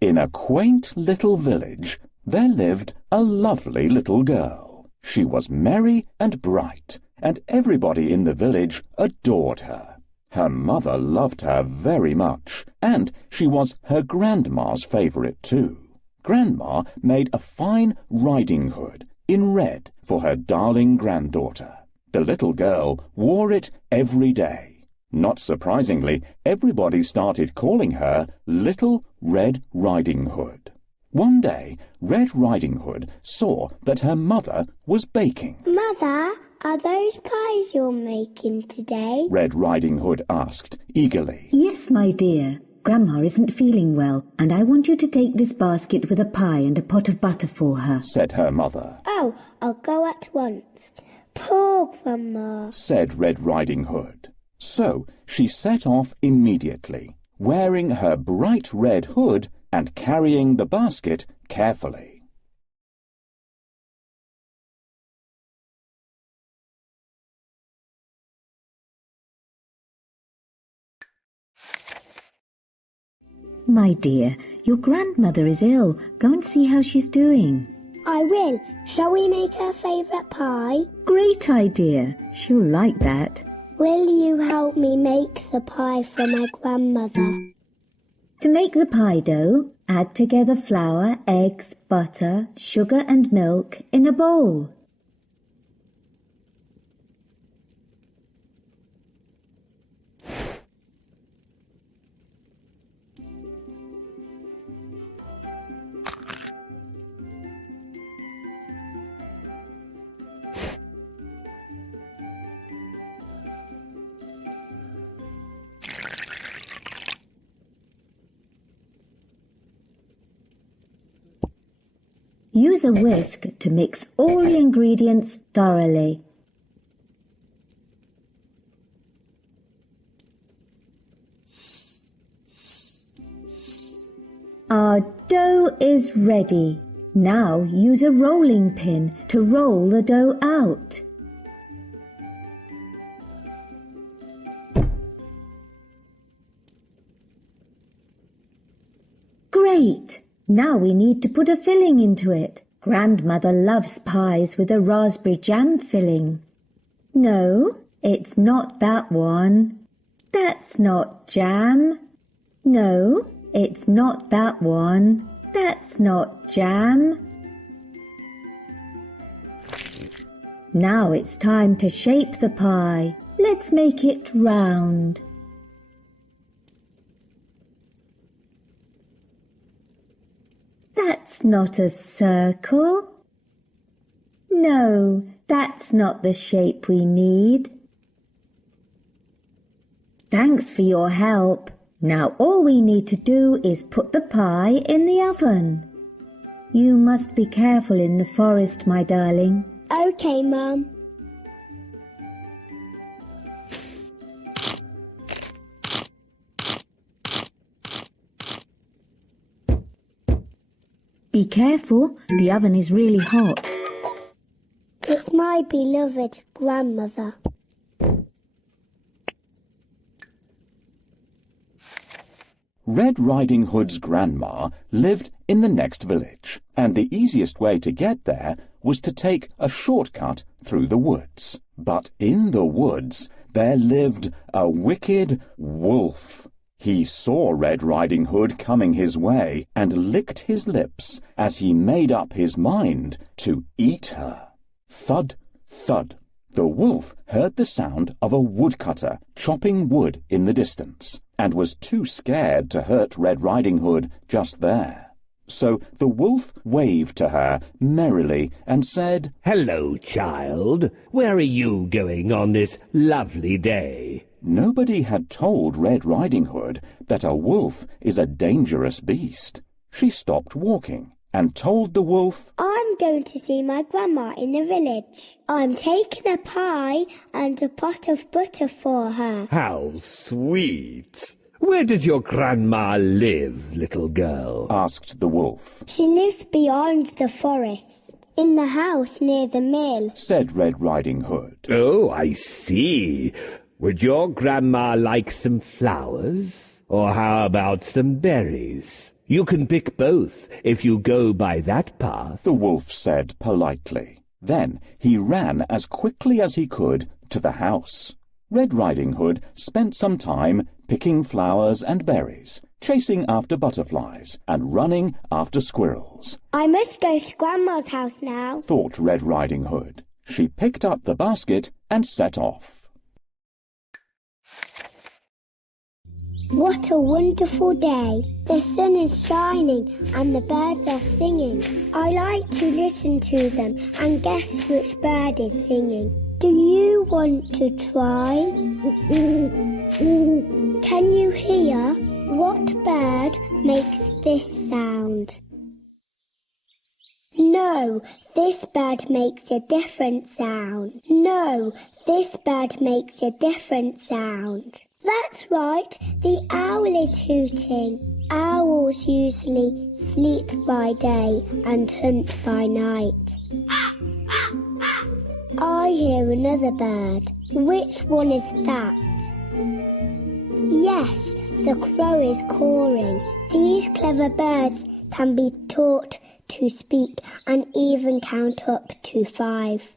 In a quaint little village, there lived a lovely little girl. She was merry and bright, and everybody in the village adored her. Her mother loved her very much, and she was her grandma's favourite too. Grandma made a fine riding hood in red for her darling granddaughter. The little girl wore it every day. Not surprisingly, everybody started calling her Little Red Riding Hood. One day, Red Riding Hood saw that her mother was baking. Mother, are those pies you're making today? Red Riding Hood asked eagerly. Yes, my dear. Grandma isn't feeling well, and I want you to take this basket with a pie and a pot of butter for her, said her mother. Oh, I'll go at once. Poor Grandma, said Red Riding Hood. So she set off immediately, wearing her bright red hood and carrying the basket carefully. My dear, your grandmother is ill. Go and see how she's doing. I will. Shall we make her favourite pie? Great idea. She'll like that. Will you help me make the pie for my grandmother? To make the pie dough, add together flour, eggs, butter, sugar and milk in a bowl. Use a whisk to mix all the ingredients thoroughly. Our dough is ready. Now use a rolling pin to roll the dough out. Great! Now we need to put a filling into it. Grandmother loves pies with a raspberry jam filling. No, it's not that one. That's not jam. No, it's not that one. That's not jam. Now it's time to shape the pie. Let's make it round. That's not a circle. No, that's not the shape we need. Thanks for your help. Now all we need to do is put the pie in the oven. You must be careful in the forest, my darling. Okay, Mum. Be careful, the oven is really hot. It's my beloved grandmother. Red Riding Hood's grandma lived in the next village, and the easiest way to get there was to take a shortcut through the woods. But in the woods there lived a wicked wolf. He saw Red Riding Hood coming his way and licked his lips as he made up his mind to eat her. Thud, thud. The wolf heard the sound of a woodcutter chopping wood in the distance and was too scared to hurt Red Riding Hood just there. So the wolf waved to her merrily and said, "Hello, child. Where are you going on this lovely day?" Nobody had told Red Riding Hood that a wolf is a dangerous beast. She stopped walking and told the wolf, I'm going to see my grandma in the village. I'm taking a pie and a pot of butter for her. How sweet! Where does your grandma live, little girl? asked the wolf. She lives beyond the forest, in the house near the mill, said Red Riding Hood. Oh, I see. Would your grandma like some flowers? Or how about some berries? You can pick both if you go by that path. the wolf said politely. Then he ran as quickly as he could to the house. Red Riding Hood spent some time picking flowers and berries, chasing after butterflies, and running after squirrels. I must go to Grandma's house now, Thought Red Riding Hood. She picked up the basket and set off. What a wonderful day. The sun is shining and the birds are singing. I like to listen to them and guess which bird is singing. Do you want to try? Can you hear? What bird makes this sound? No, this bird makes a different sound. No, this bird makes a different sound. That's right, the owl is hooting. Owls usually sleep by day and hunt by night. I hear another bird. Which one is that? Yes, the crow is cawing. These clever birds can be taught to speak and even count up to 5.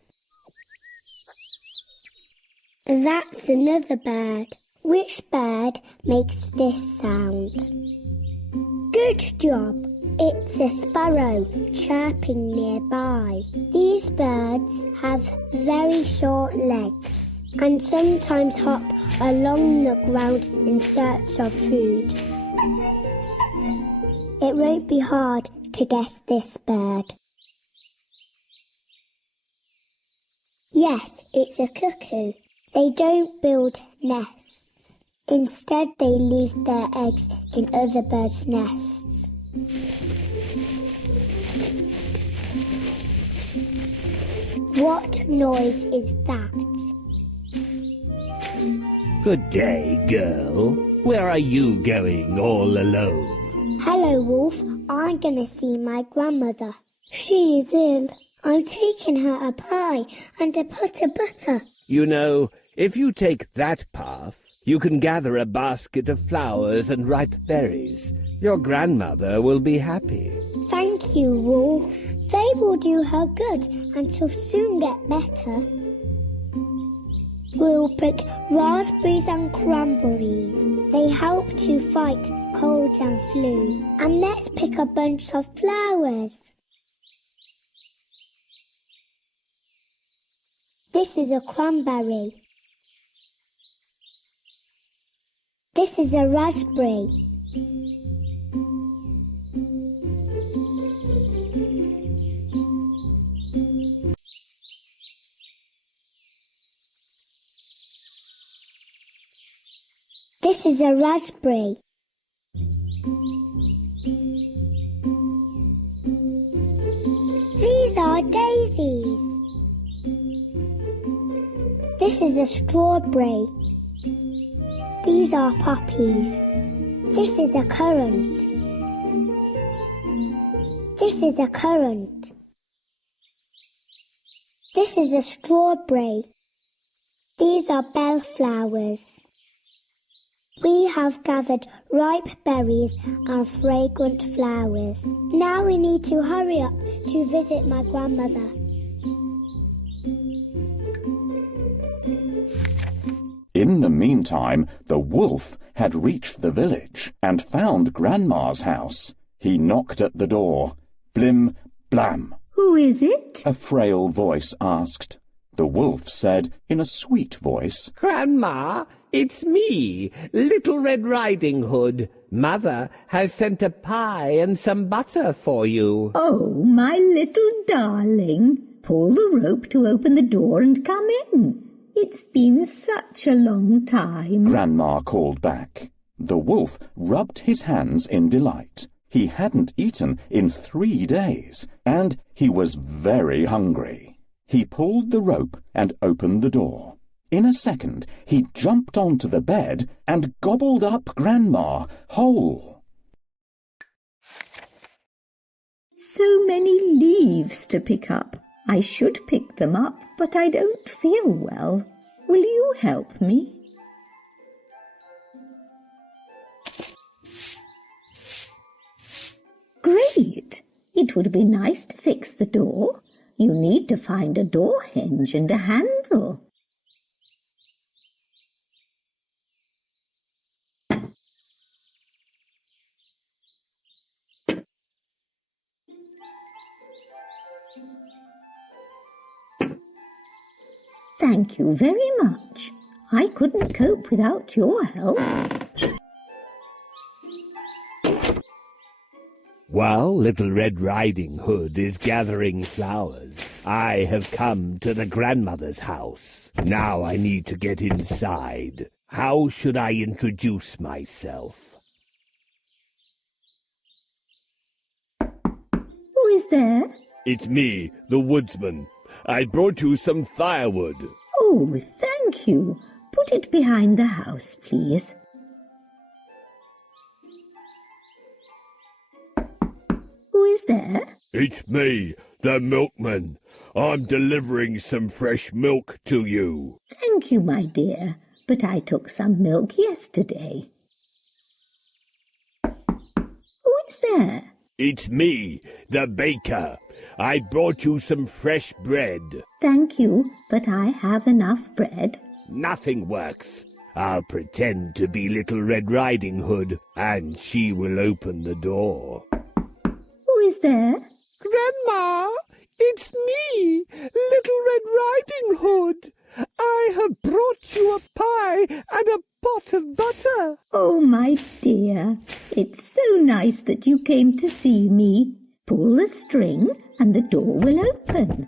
That's another bird. Which bird makes this sound? Good job! It's a sparrow chirping nearby. These birds have very short legs and sometimes hop along the ground in search of food. It won't be hard to guess this bird. Yes, it's a cuckoo. They don't build nests. Instead, they leave their eggs in other birds' nests. What noise is that? Good day, girl. Where are you going all alone? Hello, Wolf. I'm going to see my grandmother. She is ill. I'm taking her a pie and a pot of butter. You know, if you take that path, you can gather a basket of flowers and ripe berries. Your grandmother will be happy. Thank you, Wolf. They will do her good and she'll soon get better. We'll pick raspberries and cranberries. They help to fight colds and flu. And let's pick a bunch of flowers. This is a cranberry. This is a raspberry. This is a raspberry. These are daisies. This is a strawberry. These are poppies. This is a currant. This is a currant. This is a strawberry. These are bellflowers. We have gathered ripe berries and fragrant flowers. Now we need to hurry up to visit my grandmother. In the meantime, the wolf had reached the village and found Grandma's house. He knocked at the door. Blim, blam. Who is it? A frail voice asked. The wolf said in a sweet voice, Grandma, it's me, Little Red Riding Hood. Mother has sent a pie and some butter for you. Oh, my little darling. Pull the rope to open the door and come in. It's been such a long time. Grandma called back. The wolf rubbed his hands in delight. He hadn't eaten in 3 days, and he was very hungry. He pulled the rope and opened the door. In a second, he jumped onto the bed and gobbled up Grandma whole. So many leaves to pick up. I should pick them up, but I don't feel well. Will you help me? Great! It would be nice to fix the door. You need to find a door hinge and a handle. Thank you very much. I couldn't cope without your help. While Little Red Riding Hood is gathering flowers, I have come to the grandmother's house. Now I need to get inside. How should I introduce myself? Who is there? It's me, the woodsman. I brought you some firewood. Oh, thank you. Put it behind the house, please. Who is there? It's me, the milkman. I'm delivering some fresh milk to you. Thank you, my dear, but I took some milk yesterday. Who is there? It's me, the baker. I brought you some fresh bread. Thank you, but I have enough bread. Nothing works. I'll pretend to be Little Red Riding Hood, and she will open the door. Who is there? Grandma, it's me, Little Red Riding Hood. I have brought you a pie and a pot of butter. Oh, my dear, it's so nice that you came to see me. Pull the string and the door will open.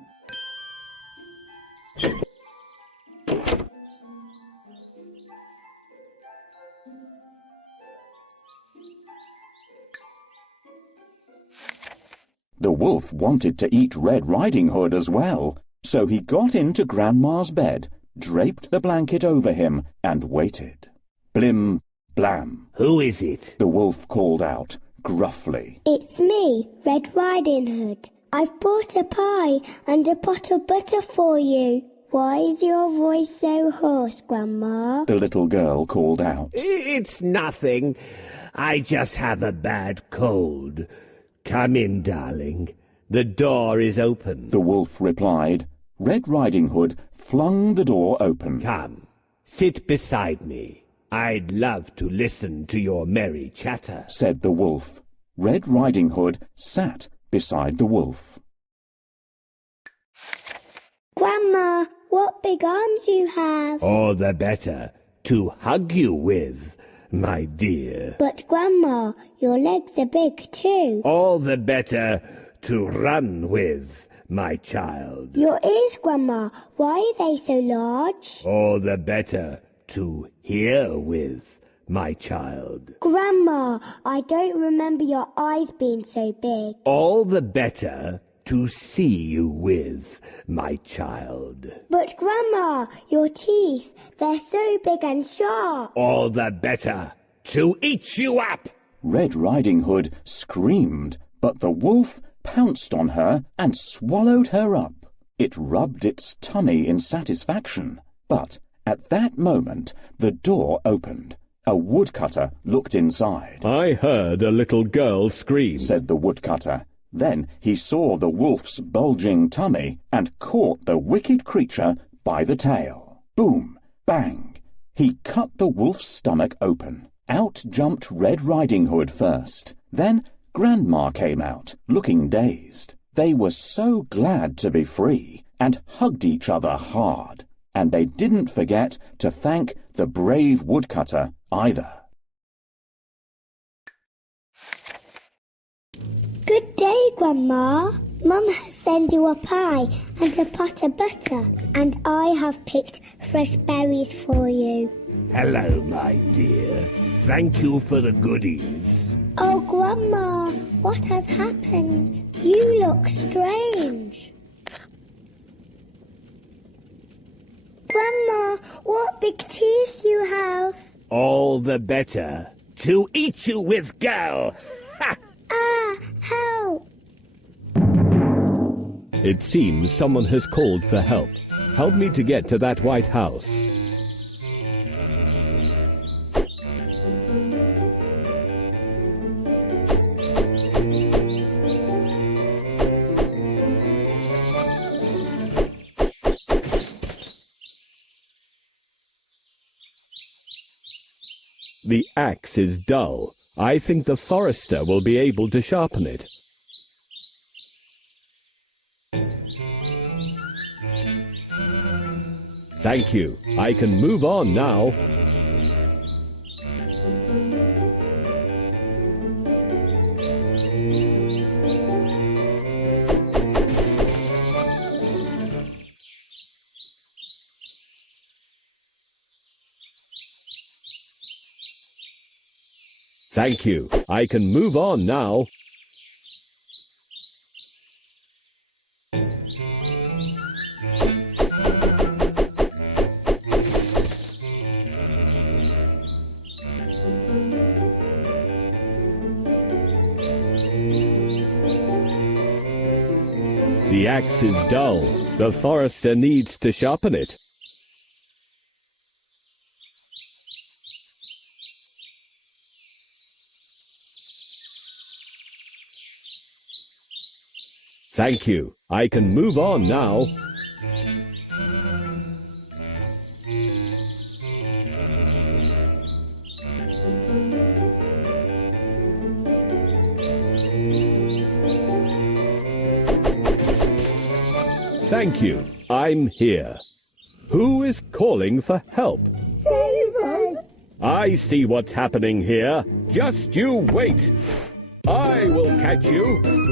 The wolf wanted to eat Red Riding Hood as well, so he got into Grandma's bed, draped the blanket over him, and waited. Blim, blam. Who is it? The wolf called out, gruffly. It's me, Red Riding Hood. I've brought a pie and a pot of butter for you. Why is your voice so hoarse, Grandma? The little girl called out. It's nothing. I just have a bad cold. Come in, darling. The door is open. The wolf replied. Red Riding Hood flung the door open. Come, sit beside me. I'd love to listen to your merry chatter, said the wolf. Red Riding Hood sat beside the wolf. Grandma, what big arms you have. All the better to hug you with, my dear. But Grandma, your legs are big too. All the better to run with, my child. Your ears, Grandma, why are they so large? All the better to hear with, my child. Grandma, I don't remember your eyes being so big. All the better to see you with, my child. But Grandma, your teeth, they're so big and sharp. All the better to eat you up. Red Riding Hood screamed, but the wolf pounced on her and swallowed her up. It rubbed its tummy in satisfaction, but at that moment the door opened. A woodcutter looked inside. I heard a little girl scream, said the woodcutter. Then he saw the wolf's bulging tummy and caught the wicked creature by the tail. Boom! Bang! He cut the wolf's stomach open. Out jumped Red Riding Hood first. Then Grandma came out, looking dazed. They were so glad to be free and hugged each other hard. And they didn't forget to thank the brave woodcutter either. Good day, Grandma. Mum has sent you a pie and a pot of butter, and I have picked fresh berries for you. Hello, my dear. Thank you for the goodies. Oh, Grandma, what has happened? You look strange. Grandma, what big teeth you have. All the better to eat you with, girl. Ha! Ah, help! It seems someone has called for help. Help me to get to that White House. The axe is dull. I think the forester will be able to sharpen it. Thank you. I can move on now. Thank you. I can move on now. The axe is dull. The forester needs to sharpen it. Thank you. I can move on now. Thank you. I'm here. Who is calling for help? Save us! I see what's happening here. Just you wait. I will catch you.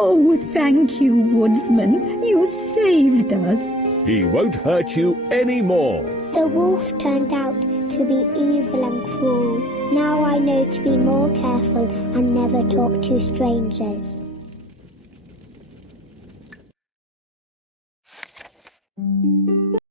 Oh, thank you, woodsman. You saved us. He won't hurt you anymore. The wolf turned out to be evil and cruel. Now I know to be more careful and never talk to strangers.